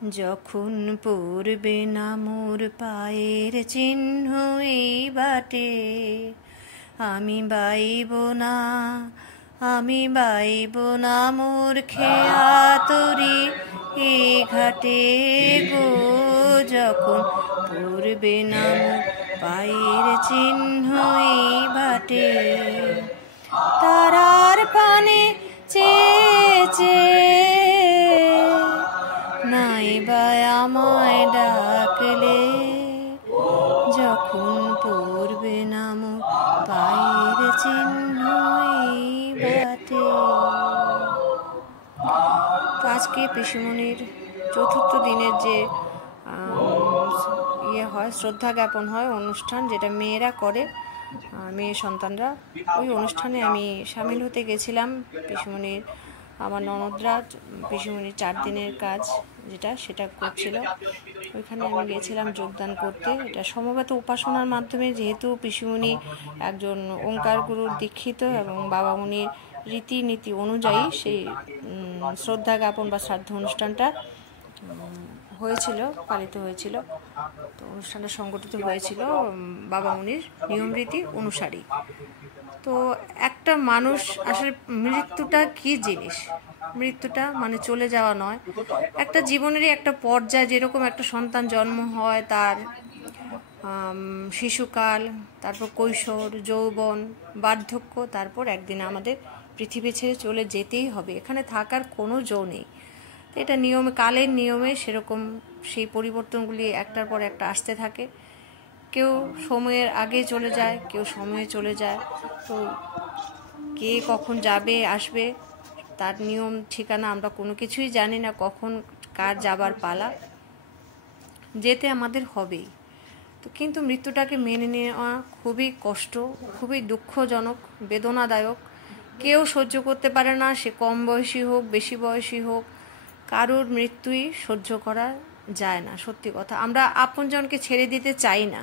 যখন পড়বে না মোর পায়ের চিহ্ন এই বাটে, আমি বাইব না মোর খেয়া তরি এ ঘাটে গো। যখন পড়বে না মোর পায়ের চিহ্ন এই বাটে, তারার পানে চেয়ে নাইবা আমায় ডাকলে, যখন পড়বে না মোর পায়ের চিহ্ন এই বাটে। তো আজকে পিসিমণির চতুর্থ দিনের যে হয় শ্রদ্ধা জ্ঞাপন হয় অনুষ্ঠান, যেটা মেয়েরা করে, মেয়ে সন্তানরা, ওই অনুষ্ঠানে আমি সামিল হতে গেছিলাম। পিসিমণির আমার ননদরা পিসিমণির 4 দিনের কাজ সেটা করছিল, ওইখানে আমি গেছিলাম যোগদান করতে। এটা সমবেত উপাসনার মাধ্যমে, যেহেতু পিসিমণি একজন ওঙ্কার গুরুর দীক্ষিত এবং বাবামণির রীতিনীতি অনুযায়ী সেই শ্রদ্ধা জ্ঞাপন বা শ্রাদ্ধ অনুষ্ঠানটা পালিত হয়েছিল। তো অনুষ্ঠানটা সংগঠিত হয়েছিল বাবামণির নিয়মরীতি অনুসারী। তো একটা মানুষ আসলে, মৃত্যুটা কি জিনিস? মৃত্যুটা মানে চলে যাওয়া নয়, একটা জীবনেরই একটা পর্যায়। যেরকম একটা সন্তান জন্ম হয়, তার শিশুকাল, তারপর কৈশোর, যৌবন, বার্ধক্য, তারপর একদিন আমাদের পৃথিবী ছেড়ে চলে যেতেই হবে, এখানে থাকার কোনো জো নেই। এটা নিয়মে, কালের নিয়মে সেরকম সেই পরিবর্তনগুলি একটার পর একটা আসতে থাকে। কেউ সময়ের আগে চলে যায়, কেউ সময়ে চলে যায়। তো কে কখন যাবে আসবে তার নিয়ম ঠিকানা আমরা কোনো কিছুই জানি না, কখন কার যাবার পালা। যেতে আমাদের হবেই। তো কিন্তু মৃত্যুটাকে মেনে নেওয়া খুবই কষ্ট, খুবই দুঃখজনক, বেদনাদায়ক। কেউ সহ্য করতে পারে না, সে কম বয়সী হোক, বেশি বয়সী হোক, কারোর মৃত্যুই সহ্য করা যায় না। সত্যি কথা, আমরা আপনজনকে ছেড়ে দিতে চাই না,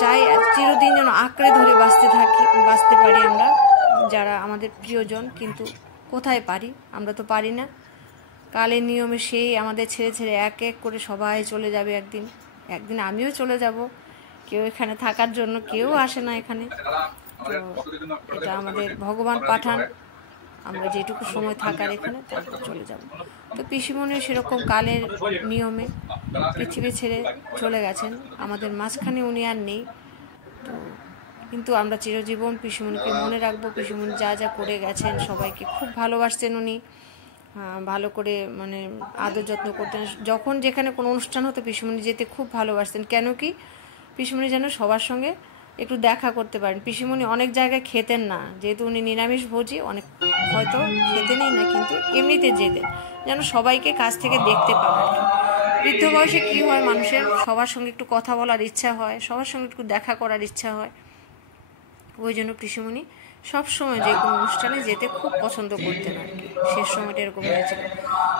চাই চিরদিন যেন আঁকড়ে ধরে বাঁচতে পারি আমরা, যারা আমাদের প্রিয়জন। কিন্তু কোথায় পারি? আমরা তো পারি না। কালের নিয়মে সেই আমাদের ছেড়ে ছেড়ে এক এক করে সবাই চলে যাবে একদিন আমিও চলে যাব। কেউ এখানে থাকার জন্য কেউ আসে না এখানে। তো এটা আমাদের ভগবান পাঠান, আমরা যেটুকু সময় থাকার এখানে তারপর চলে যাব। তো পিসিমণিও সেরকম কালের নিয়মে পৃথিবী ছেড়ে চলে গেছেন, আমাদের মাঝখানে উনি আর নেই। তো কিন্তু আমরা চিরজীবন পিসিমণিকে মনে রাখবো। পিসিমণি যা যা করে গেছেন, সবাইকে খুব ভালোবাসতেন উনি, ভালো করে মানে আদর যত্ন করতেন। যখন যেখানে কোনো অনুষ্ঠান হতো পিসিমণি যেতে খুব ভালোবাসতেন। কেন কি? পিসিমণি যেন সবার সঙ্গে একটু দেখা করতে পারেন। পিসিমণি অনেক জায়গায় খেতেন না, যেহেতু উনি নিরামিষ ভোজী, অনেক হয়তো খেতেনই না, কিন্তু এমনিতে যেতেন যেন সবাইকে কাছ থেকে দেখতে পান আর কি। বৃদ্ধ বয়সে কী হয়, মানুষের সবার সঙ্গে একটু কথা বলার ইচ্ছা হয়, সবার সঙ্গে একটু দেখা করার ইচ্ছা হয়। ওই জন্য পিসিমণি সবসময় যে কোনো অনুষ্ঠানে যেতে খুব পছন্দ করতেন আর কি। শেষ সময়টা এরকম হয়েছিল।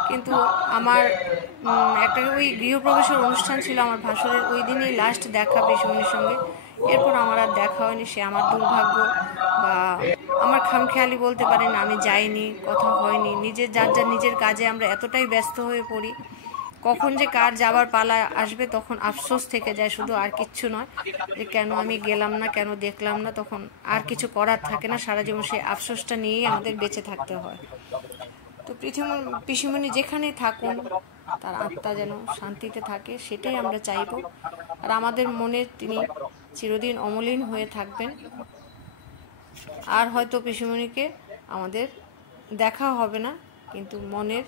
কিন্তু আমার একটা ওই গৃহপ্রবেশের অনুষ্ঠান ছিল আমার ভাসুরের, ওই দিনই লাস্ট দেখা পিসিমণির সঙ্গে। এরপর আমার আর দেখা হয়নি। সে আমার দুর্ভাগ্য বা আমার খামখেয়ালি বলতে পারেন, আমি যাইনি, কথা হয়নি। যার নিজের কাজে আমরা এতটাই ব্যস্ত হয়ে পড়ি, কখন যে কার যাবার পালা আসবে তখন আফসোস থেকে যায় শুধু, আর কিচ্ছু নয়। যে কেন আমি গেলাম না, কেন দেখলাম না, তখন আর কিছু করার থাকে না। সারা জীবন সেই আফসোসটা নিয়েই আমাদের বেঁচে থাকতে হয়। তো পিসিমণি যেখানে থাকুন, তার আত্মা যেন শান্তিতে থাকে, সেটাই আমরা চাইব। আর আমাদের মনে তিনি চিরদিন অমলিন হয়ে থাকবেন। আর হয়তো পিসিমণিকে আমাদের দেখা হবে না, কিন্তু মনের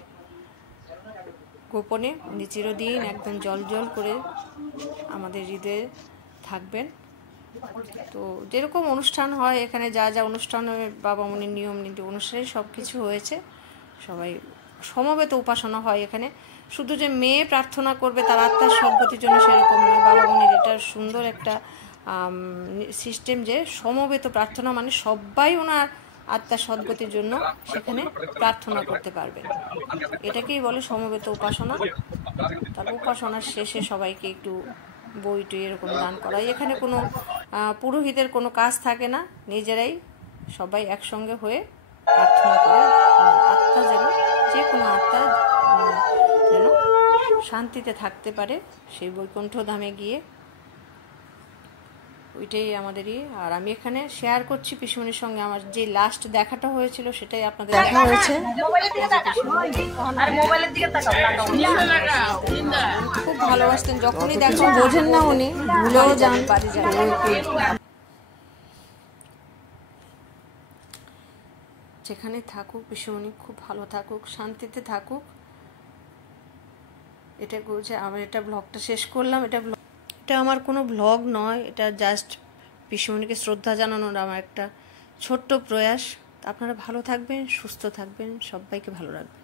গোপনে উনি চিরদিন একদম জল করে আমাদের হৃদয়ে থাকবেন। তো যেরকম অনুষ্ঠান হয় এখানে, যা যা অনুষ্ঠান হয় বাবামণির নিয়ম নীতি অনুসারে সব কিছু হয়েছে। সবাই সমবেত উপাসনা হয় এখানে। শুধু যে মেয়ে প্রার্থনা করবে তার আত্মার সদ্গতির জন্য সেরকম নয়। বাবামণির এটা সুন্দর একটা সিস্টেম যে সমবেত প্রার্থনা, মানে সবাই ওনার আত্মার সদ্গতির জন্য সেখানে প্রার্থনা করতে পারবেন। এটাকেই বলে সমবেত উপাসনা। তার উপাসনার শেষে সবাইকে একটু বইটি এরকম দান করা। এখানে কোনো পুরোহিতের কোনো কাজ থাকে না, নিজেরাই সবাই একসঙ্গে হয়ে প্রার্থনা করে আত্মা যেন, যে কোনো আত্মা যেন শান্তিতে থাকতে পারে সেই বৈকুণ্ঠ ধামে গিয়ে, ওইটাই আমাদেরই। আর আমি এখানে শেয়ার করছি পিসিমণির সঙ্গে আমার যে লাস্ট দেখাটা হয়েছিল, সেটাই আপনাদের দেখা হয়েছে। খুব ভালোবাসতেন, যখনই দেখো বোঝেন না উনি, ভুলেও যান বাড়ি যান। যেখানে থাকুক পিসিমণি খুব ভালো থাকুক, শান্তিতে থাকুক, এটা বলছে। আমি এটা ব্লগটা শেষ করলাম। এটা আমার কোনো ব্লগ নয়, এটা জাস্ট পিসিমণিকে শ্রদ্ধা জানানোর আমার একটা ছোট্ট প্রয়াস। আপনারা ভালো থাকবেন, সুস্থ থাকবেন, সবাইকে ভালো রাখবেন।